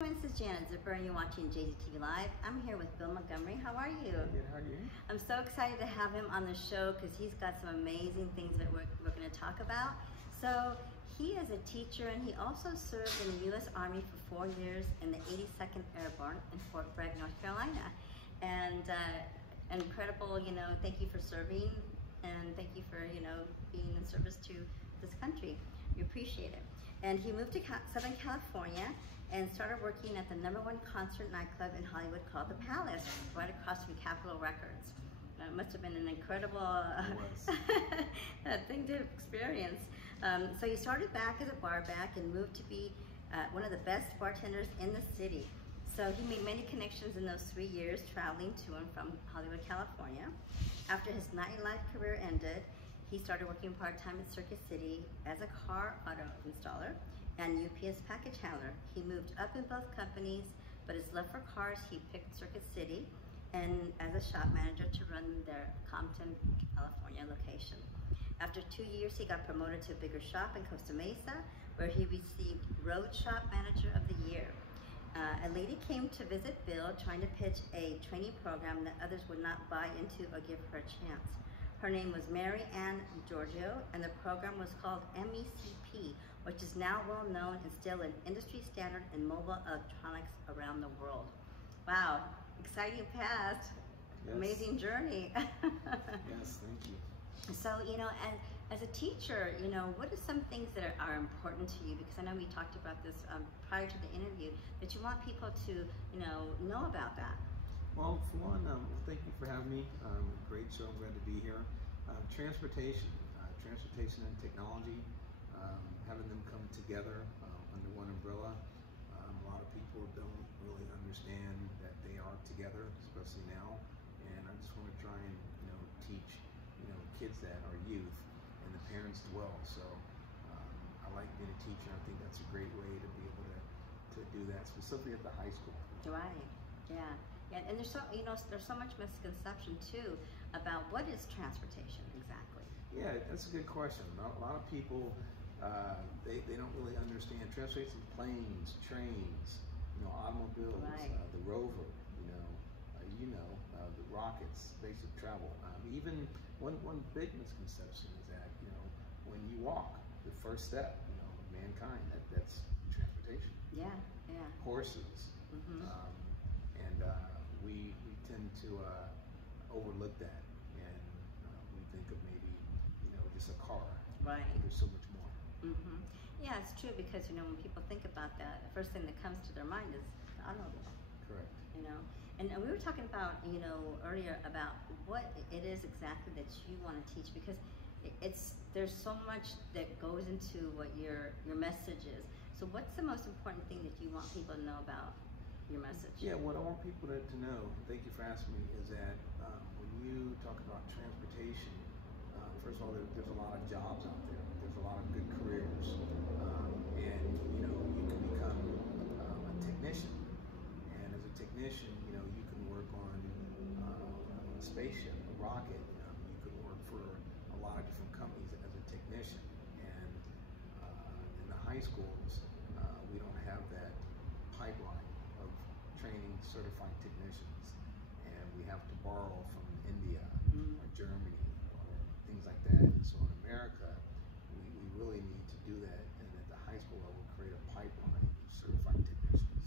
This is Janet Zipper and you're watching JZTVlive. I'm here with Bill Montgomery. How are you? Good, how are you? I'm so excited to have him on the show because he's got some amazing things that we're going to talk about. So he is a teacher and he also served in the U.S. Army for 4 years in the 82nd Airborne in Fort Bragg, North Carolina. And incredible, thank you for serving and thank you for, being in service to this country. We appreciate it. And he moved to Southern California and started working at the #1 concert nightclub in Hollywood called The Palace, right across from Capitol Records. It must have been an incredible thing to experience. So he started back as a bar back and moved to be one of the best bartenders in the city. So he made many connections in those 3 years traveling to and from Hollywood, California. After his nightlife career ended, he started working part-time at Circuit City as a car auto installer and UPS package handler. He moved up in both companies, but his love for cars, he picked Circuit City and as a shop manager to run their Compton, California location. After 2 years, he got promoted to a bigger shop in Costa Mesa, where he received Road Shop Manager of the Year. A lady came to visit Bill trying to pitch a training program that others would not buy into or give her a chance. Her name was Mary Ann Giorgio, and the program was called MECP, which is now well known and still an industry standard in mobile electronics around the world. Wow, exciting past, yes. Amazing journey. Yes, thank you. So, and as a teacher, what are some things that are important to you? Because I know we talked about this prior to the interview, that you want people to, know about that. Well, for one, thank you for having me. Great show, I'm glad to be here. Transportation and technology, having them come together under one umbrella. A lot of people don't really understand that they are together, especially now. And I just want to try and, teach, kids that are youth and the parents as well. So I like being a teacher. I think that's a great way to be able to do that, specifically at the high school. Right. Yeah. Yeah, and there's there's so much misconception too about what is transportation exactly. Yeah, that's a good question. A lot of people they don't really understand transportation. Planes, trains, automobiles, right. The rover, the rockets, basic travel. Even one big misconception is that when you walk, the first step, mankind, that's transportation. Yeah, yeah. Horses. Mm-hmm. We tend to overlook that, and we think of maybe just a car. Right. But there's so much more. Mm-hmm. Yeah, it's true because when people think about that, the first thing that comes to their mind is the automobile. Correct. And we were talking about earlier about what it is exactly that you want to teach, because there's so much that goes into what your message is. So what's the most important thing that you want people to know about your message? Yeah, what I want people to know, thank you for asking me, is that when you talk about transportation, first of all, there's a lot of jobs out there. There's a lot of good careers. And you can become a technician. And as a technician, you can work on a spaceship, a rocket. You can work for a lot of different companies as a technician. And in the high schools, we don't have that pipeline of training certified technicians, and we have to borrow from India or Germany or things like that. And so in America, we really need to do that, and at the high school level, create a pipeline of certified technicians.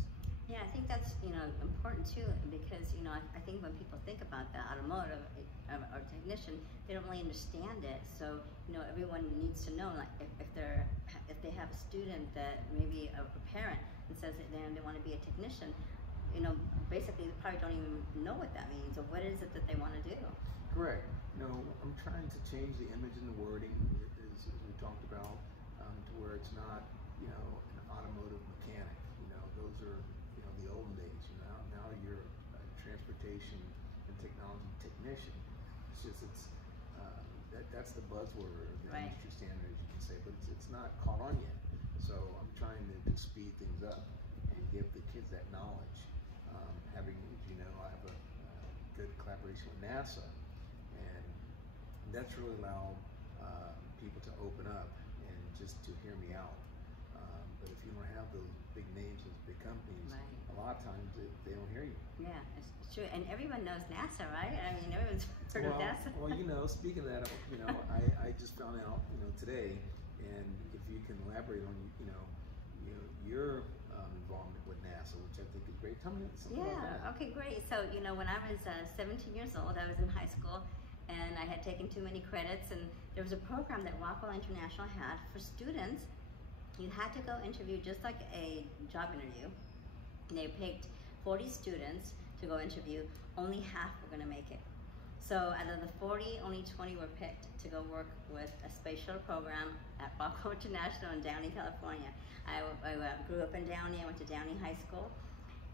Yeah, I think that's important too, because I think when people think about the automotive or technician, they don't really understand it. So everyone needs to know, like if they have a student that maybe a parent that says that they want to be a technician, basically they probably don't even know what that means or what is it that they want to do. Correct. I'm trying to change the image and the wording, as we talked about, to where it's not an automotive mechanic. Those are the olden days. Now you're a transportation and technology technician. It's just that's the buzzword, the right. industry standard, as you can say, but it's not caught on yet. So I'm trying to speed things up and give the kids that knowledge. Having, I have a good collaboration with NASA, and that's really allowed people to open up and just to hear me out. But if you don't have those big names, those big companies, right. a lot of times they don't hear you. Yeah, it's true. And everyone knows NASA, right? I mean, everyone's heard of NASA. Well, speaking of that, I just found out, today, and if you can elaborate on, your involvement with NASA, which I think is great. Tell me something about that. Okay, great. So, when I was 17 years old, I was in high school, and I had taken too many credits, and there was a program that Rockwell International had for students. You had to go interview just like a job interview. And they picked 40 students to go interview. Only half were going to make it. So out of the 40, only 20 were picked to go work with a space shuttle program at Rockwell International in Downey, California. I grew up in Downey. I went to Downey High School.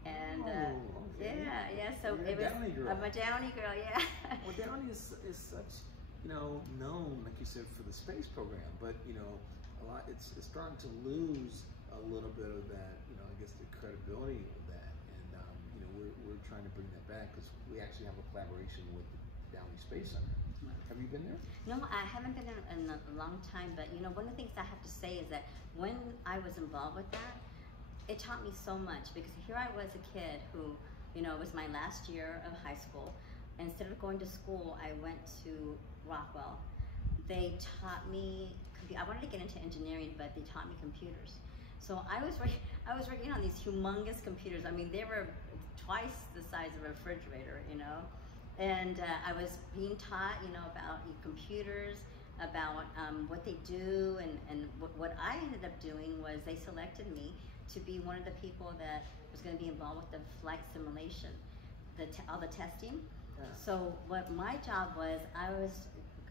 And okay. yeah. So you're it was. Downey girl. I'm a Downey girl, yeah. Well, Downey is such, known, like you said, for the space program, but a lot. It's starting to lose a little bit of that. I guess the credibility of that, and we're trying to bring that back because we actually have a collaboration with the Downey Space Center. Have you been there? No, I haven't been there in a long time, but one of the things I have to say is that when I was involved with that, it taught me so much, because here I was a kid who, it was my last year of high school. Instead of going to school, I went to Rockwell. They taught me, I wanted to get into engineering, but they taught me computers. So I was working on these humongous computers. I mean, they were twice the size of a refrigerator, And I was being taught, about computers, about what they do, and what I ended up doing was they selected me to be one of the people that was going to be involved with the flight simulation, all the testing. Yeah. So what my job was, I was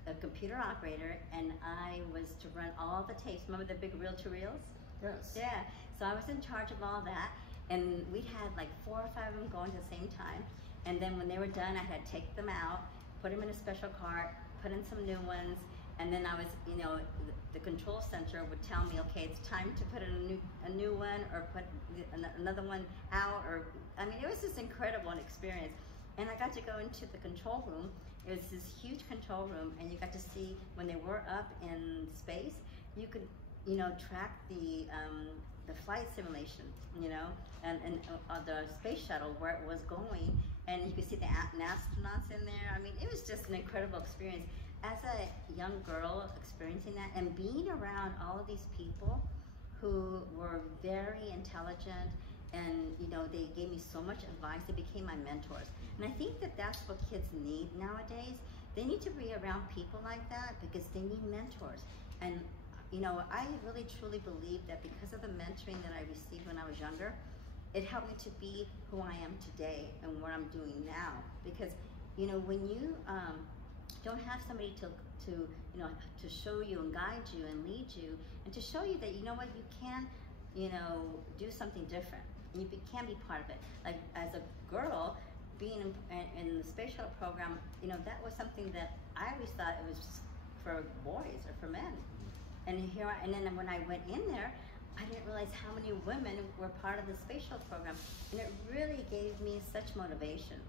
a computer operator, and I was to run all the tapes. Remember the big reel-to-reels? Yes. Yeah. So I was in charge of all that, and we had like 4 or 5 of them going at the same time. And then when they were done, I had to take them out, put them in a special cart, put in some new ones, and then I was, the control center would tell me, okay, it's time to put in a new one, or put another one out, or, I mean, it was just incredible an experience. And I got to go into the control room. It was this huge control room, and you got to see when they were up in space, you could, track the flight simulation, and the space shuttle, where it was going, and you could see the astronauts in there. I mean, it was just an incredible experience. As a young girl experiencing that, and being around all of these people who were very intelligent, and they gave me so much advice. They became my mentors, and I think that that's what kids need nowadays. They need to be around people like that, because they need mentors. And I really truly believe that because of the mentoring that I received when I was younger, it helped me to be who I am today and what I'm doing now. Because when you don't have somebody to show you and guide you and lead you, and to show you that you can do something different, and you can be part of it. Like as a girl, being in the space shuttle program, that was something that I always thought it was for boys or for men. And then when I went in there, I didn't realize how many women were part of the space shuttle program, and it really gave me such motivation.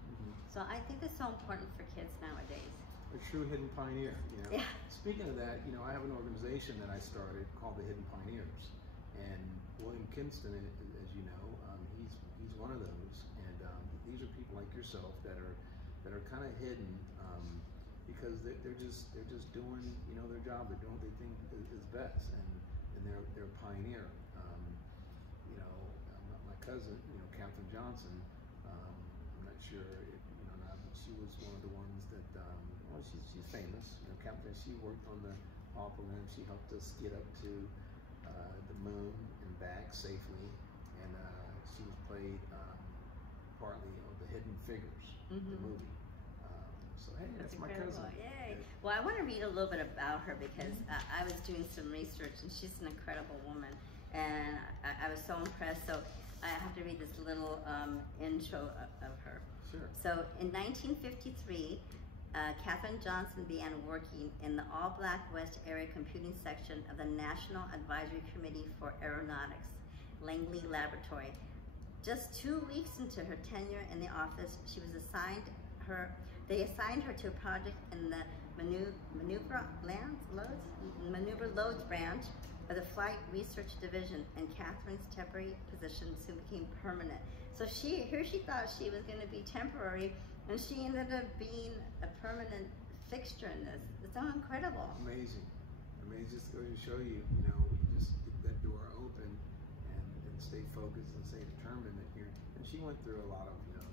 So I think it's so important for kids nowadays. A true hidden pioneer, Yeah. Speaking of that, I have an organization that I started called the Hidden Pioneers, and William Kinston, as you know, he's one of those, and these are people like yourself that are kind of hidden, because they're just doing their job. They're doing what they think is best, and they're a pioneer. My cousin, Katherine Johnson, I'm not sure if now, but she was one of the ones that she's famous. Katherine, she worked on the Apollo program. She helped us get up to the moon and back safely, and she was played partly of the Hidden Figures, the movie. So hey, that's my cousin. Yay! Well, I want to read a little bit about her, because I was doing some research, and she's an incredible woman, and I was so impressed. So I have to read this little intro of her. Sure. So in 1953, Katherine Johnson began working in the all-black West Area Computing Section of the National Advisory Committee for Aeronautics, Langley Laboratory. Just 2 weeks into her tenure in the office, they assigned her to a project in the maneuver loads branch of the Flight Research Division, and Katherine's temporary position soon became permanent. So she thought she was going to be temporary, and she ended up being a permanent fixture in this. It's so incredible. Amazing. Just to show you, you know, you just get that door open and stay focused and stay determined that you're. And she went through a lot of, you know,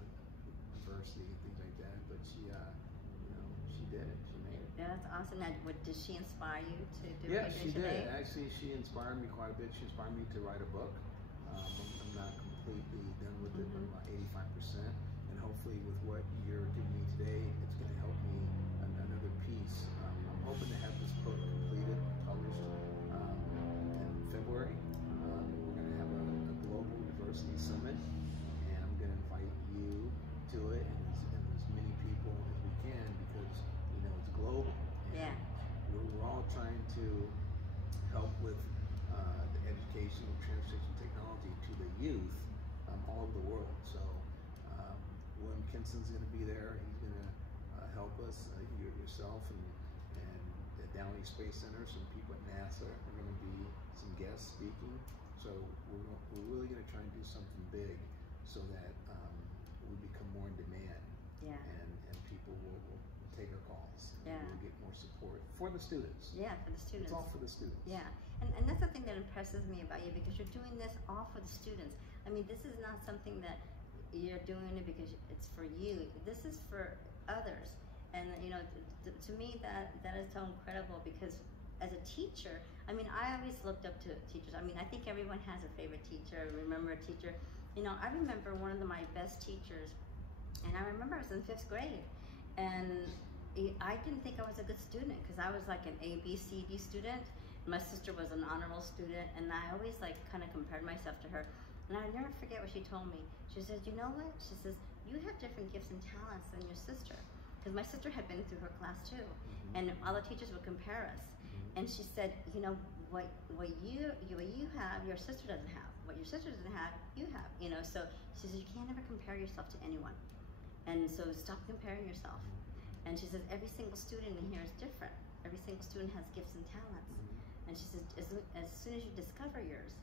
adversity and things like that, but she, you know, she did it. She made it. Yeah, that's awesome. Now, did she inspire you to do Yeah, what she you're doing today? did. Actually, she inspired me quite a bit. She inspired me to write a book. I'm not completely done with it, but about 85%. And hopefully, with what you're giving me today, it's going to help me another piece. I'm hoping to have this book completed, published in February. We're going to have a global diversity summit, and I'm going to invite you to it and as many people as we can, because you know it's global. And we're all trying to help with the education of transportation technology to the youth all over the world. So William Kinson's going to be there. He's going to help us, yourself and the Downey Space Center. Some people at NASA are going to be some guests speaking. So we're really going to try and do something big so that we become more in demand. Yeah. And people will take our calls. Yeah. We'll get more support for the students. Yeah, for the students. It's all for the students. Yeah, and that's the thing that impresses me about you, because you're doing this all for the students. I mean, this is not something that you're doing it because it's for you. This is for others. And you know, to me, that is so incredible, because as a teacher, I mean, I always looked up to teachers. I mean, I think everyone has a favorite teacher. Remember a teacher? You know, I remember one of my best teachers, and I remember I was in 5th grade, and I didn't think I was a good student, because I was like an A, B, C, D student. My sister was an honor roll student, and I always like kind of compared myself to her. And I never forget what she told me. She said, you know what? She says, you have different gifts and talents than your sister. Because my sister had been through her class too. And all the teachers would compare us. And she said, you know, what you have, your sister doesn't have. What your sister doesn't have, you have. You know, so she says, you can't ever compare yourself to anyone. And so stop comparing yourself. And she says, every single student in here is different. Every single student has gifts and talents. And she says, as soon as you discover yours,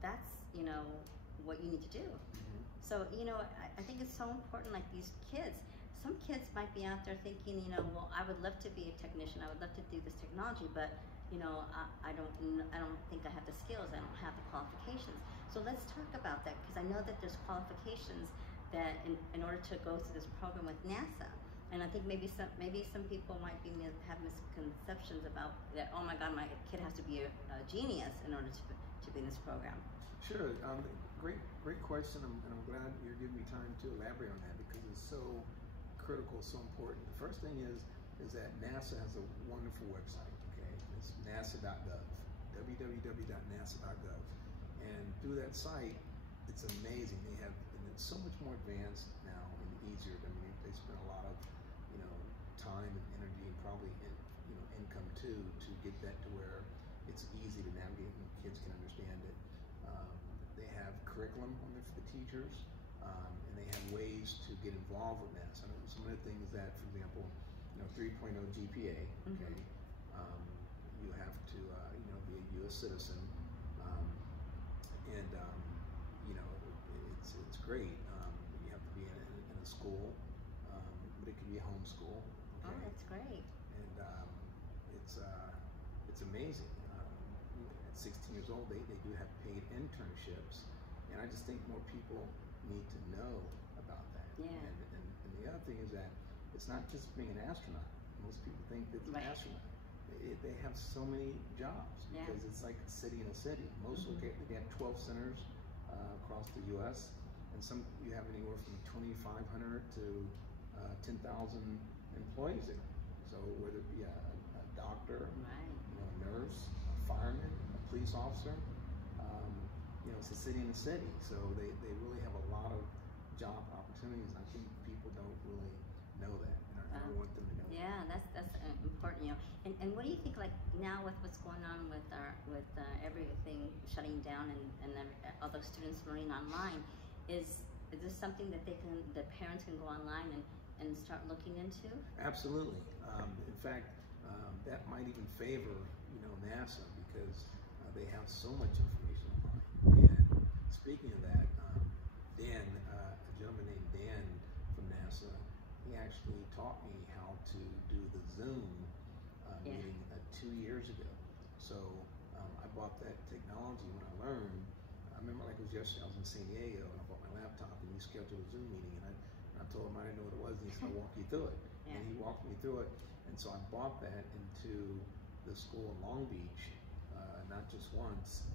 that's, you know, what you need to do. So, you know, I think it's so important, like these kids. Some kids might be out there thinking, you know, well, I would love to be a technician. I would love to do this technology, but, you know, I don't think I have the skills. I don't have the qualifications. So let's talk about that, because I know that there's qualifications that in order to go through this program with NASA. And I think maybe some people might have misconceptions about that. Oh my God, my kid has to be a genius in order to be in this program. Sure. Great question, and I'm glad you're giving me time to elaborate on that, because it's so critical, so important. The first thing is that NASA has a wonderful website. Okay, it's nasa.gov, www.nasa.gov, and through that site, it's amazing. And it's so much more advanced now and easier. I mean, they spend a lot of, you know, time and energy and probably income too to get that to where it's easy to navigate and kids can understand it. They have curriculum on there for the teachers, and they have ways to get involved with NASA. Some of the things that, for example, 3.0 GPA. Okay, you have to be a U.S. citizen, and it's great. You have to be in a school, but it can be a home school. Okay? Oh, that's great. And it's amazing. At 16 years old, they do have paid internships, and I just think more people need to know about that. Yeah. And the other thing is that it's not just being an astronaut. Most people think that it's an astronaut. They have so many jobs, because it's like a city in a city. Most they have 12 centers across the U.S., and you have anywhere from 2,500 to 10,000 employees there. So whether it be a doctor, a nurse, a fireman, a police officer, it's a city in a city. So they really have a lot of job opportunities. And I think people don't really know that, and I want them to know. Yeah, that's important. And what do you think, like now with what's going on with everything shutting down and all those students learning online, is this something that the parents can go online and start looking into? Absolutely. In fact, that might even favor NASA, because they have so much information online. And speaking of that, Dan, a gentleman named Dan from NASA, he actually taught me how to do the Zoom meeting 2 years ago. So I bought that technology when I learned. I remember like it was yesterday, I was in San Diego and I bought my laptop and we scheduled a Zoom meeting, and I told him I didn't know what it was, and he said, I'll walk you through it. And he walked me through it. And so I bought that into the school in Long Beach, not just once,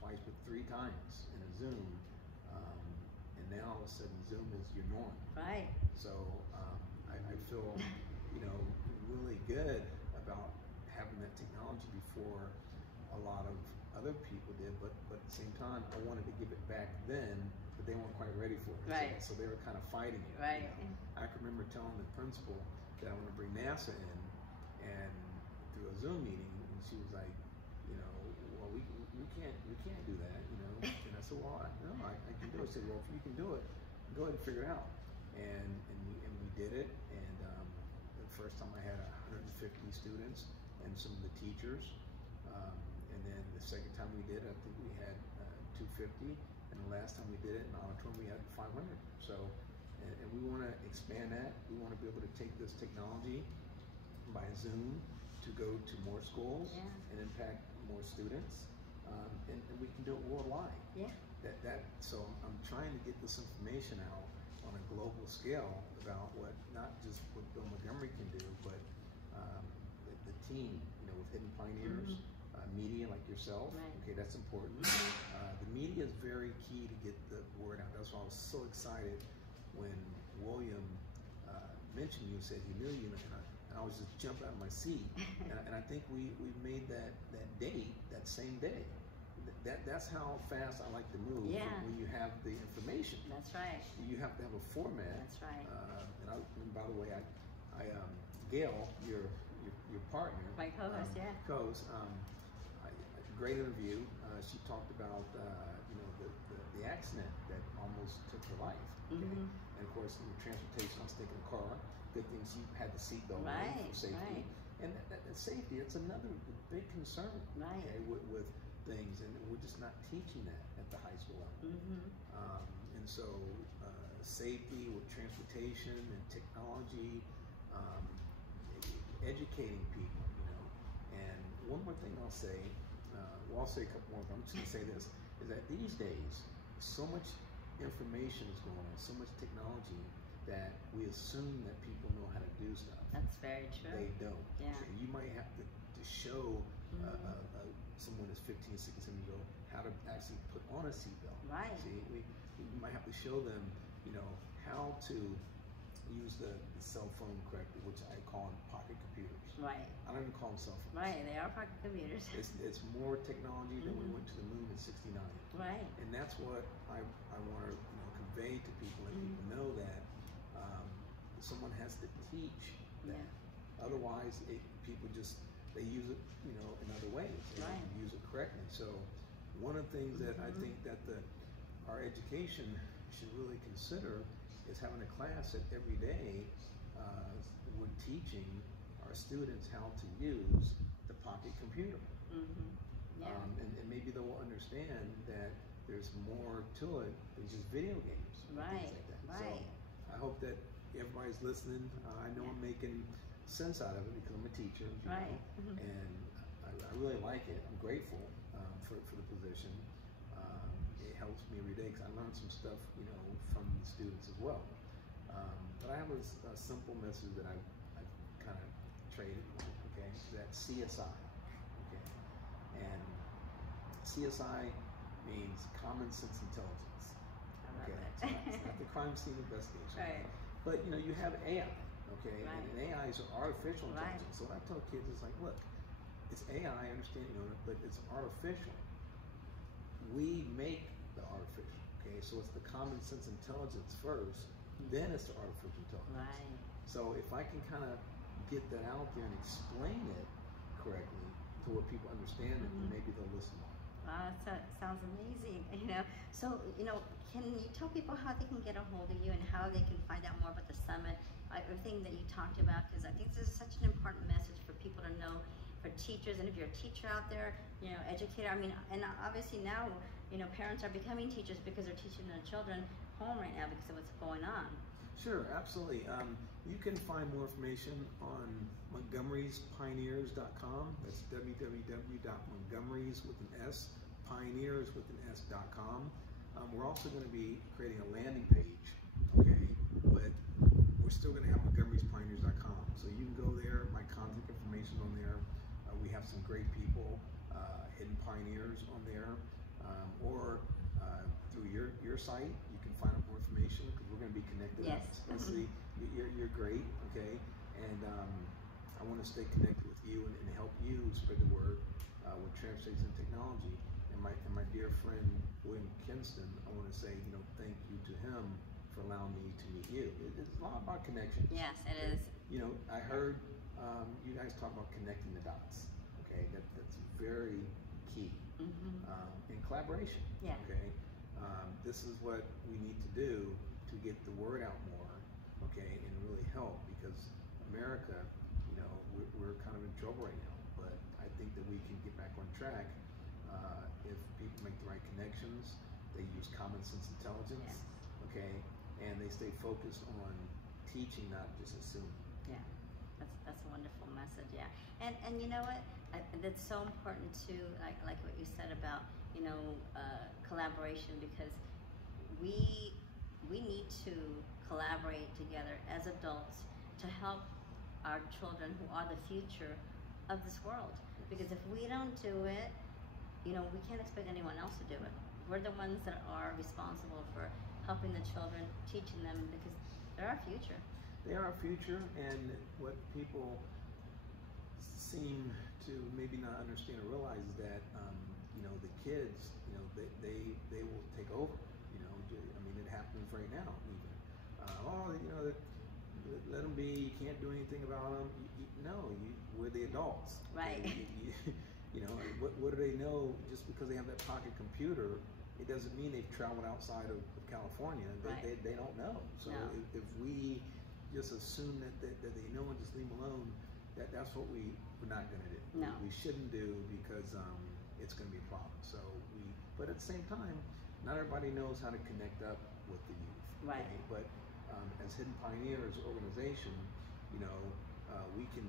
twice, but 3 times in a Zoom. And now all of a sudden Zoom is your norm. Right. So I feel, really good about having that technology before a lot of other people did, but at the same time, I wanted to give it back then, but they weren't quite ready for it. Right. So they were kind of fighting it. Right. I can remember telling the principal that I want to bring NASA in, and through a Zoom meeting, and she was like, well, we can't do that, And I said, well, no, I can do it. She said, well, if you can do it, go ahead and figure it out. And we did it. And the first time I had 150 students and some of the teachers. And then the second time we did it, I think we had 250. And the last time we did it in the auditorium, we had 500. So, and we want to expand that. We want to be able to take this technology by Zoom to go to more schools and impact more students. And we can do it worldwide. Yeah. So I'm trying to get this information out on a global scale about what, not just what Bill Montgomery can do, but the team, with Hidden Pioneers, media like yourself. Right. Okay, that's important. The media is very key to get the word out. That's why I was so excited when William mentioned you and said he knew you, and I was just jumping out of my seat. And I think we made that date that same day. That's how fast I like to move. Yeah. When you have the information. That's right. You have to have a format. That's right. And by the way, I Gail, your partner, my co-host, co-host. Great interview. She talked about the accident that almost took her life. Okay? And of course, in transportation, I was thinking car. Good thing she had the seatbelt on for safety. And that safety, it's another big concern. Okay, with things, and we're just not teaching that at the high school level. And so safety with transportation and technology, educating people, And one more thing I'll say, I'll say a couple more, but I'm just gonna say this, is that these days, so much information is going on, so much technology, that we assume that people know how to do stuff. That's very true. They don't. Yeah. Okay? You might have to show someone that's 15, 16 years old how to actually put on a seatbelt. Right. See, we might have to show them, how to use the cell phone correctly, which I call them pocket computers. Right. I don't even call them cell phones. Right, they are pocket computers. It's more technology than we went to the moon in '69. Right. And that's what I want to convey to people, and people know that someone has to teach that. Yeah. Otherwise, people just, they use it, in other ways. They don't use it correctly. So one of the things that I think that our education should really consider is having a class that every day we're teaching our students how to use the pocket computer. Yeah. And maybe they'll understand that there's more to it than just video games. Right. Things like that. Right. So I hope that everybody's listening. I know I'm making sense out of it because I'm a teacher. Right. And I really like it. I'm grateful for the position. It helps me every day because I learn some stuff, from the students as well. But I have a simple message that I've kind of traded, okay? That's CSI, okay? And CSI means common sense intelligence. Okay, it's not the crime scene investigation. Right. But you have AI, okay? Right. And AI is artificial intelligence. So what I tell kids is like, look, it's AI, I understand, but it's artificial. We make the artificial, okay? So it's the common sense intelligence first, then it's the artificial intelligence. Right. So if I can kind of get that out there and explain it correctly to where people understand it, then maybe they'll listen more. Wow, that sounds amazing. So can you tell people how they can get a hold of you and how they can find out more about the summit, everything that you talked about? Because I think this is such an important message for people to know for teachers, and if you're a teacher out there, you know, educator, I mean, and obviously now, you know, parents are becoming teachers because they're teaching their children home right now because of what's going on. Sure, absolutely. You can find more information on montgomeryspioneers.com. That's www.montgomerys.com. We're also going to be creating a landing page, okay? But we're still going to have montgomeryspioneers.com. So you can go there, my contact information on there. We have some great people, hidden pioneers on there, or through your site, you can find out more information because we're going to be connected. Yes. Honestly, you're great, okay? And I want to stay connected with you and help you spread the word with Transportatiom Technology. And my dear friend William Kinston, I want to say, you know, thank you to him for allowing me to meet you. It's a lot about connections. Yes, it is. You know, I heard you guys talk about connecting the dots. Okay, that's very key. In collaboration. Yeah. Okay, this is what we need to do to get the word out more. Okay, and really help, because America, you know, we're kind of in trouble right now. But I think that we can get back on track if people make the right connections. They use common sense intelligence. Yes. Okay, and they stay focused on teaching, not just assuming. Yeah, that's a wonderful message. Yeah, and you know what? That's so important too. Like what you said about, you know, collaboration, because we need to collaborate together as adults to help our children, who are the future of this world. Because if we don't do it, you know, we can't expect anyone else to do it. We're the ones that are responsible for helping the children, teaching them, because they're our future. They are our future, and what people seem to maybe not understand or realize is that, you know, the kids, you know, they will take over. You know, I mean, it happens right now even. You know, let them be, you can't do anything about them. We're the adults. Right. You know, what do they know? Just because they have that pocket computer, it doesn't mean they've traveled outside of California. They don't know. So No. if we just assume that they know and just leave them alone, that's what we're not going to do. No. We shouldn't do, because it's going to be a problem. So but at the same time, not everybody knows how to connect up with the youth. Right. Okay? But as Hidden Pioneers organization, you know, we can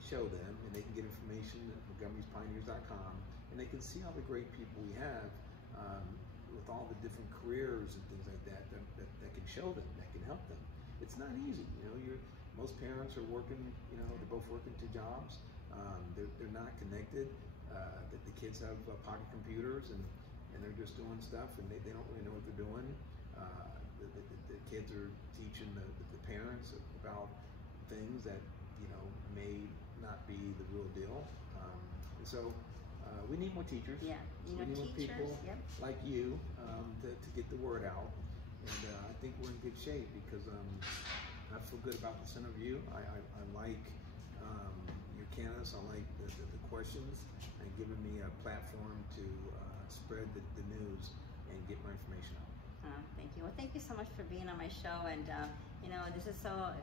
show them, and they can get information at montgomeryspioneers.com, and they can see all the great people we have with all the different careers and things like that can show them, that can help them. It's not easy, you know. Most parents are working, you know, they're both working 2 jobs. They're not connected. The kids have pocket computers, and they're just doing stuff, and they don't really know what they're doing. The kids are teaching the parents about things that, you know, may not be the real deal. And so we need more teachers. Yeah, you know, we need more people like you to get the word out. And I think we're in good shape, because I feel good about this interview. I like your canvas. I like the questions, and giving me a platform to spread the news and get my information out. Thank you. Well, thank you so much for being on my show. And you know, this is so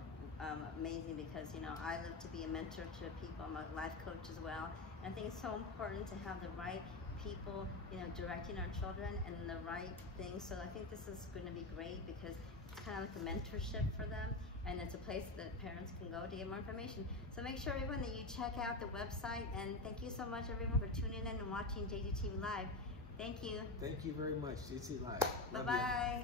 amazing, because, you know, I live to be a mentor to people. I'm a life coach as well. And I think it's so important to have the right people, you know, directing our children and the right things. So I think this is going to be great, because it's kind of like a mentorship for them, and it's a place that parents can go to get more information. So make sure, everyone, that you check out the website. And thank you so much, everyone, for tuning in and watching JZTV Live. Thank you. Thank you very much, JZTVlive. Bye-bye.